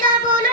ചെയ്താൽ പോലും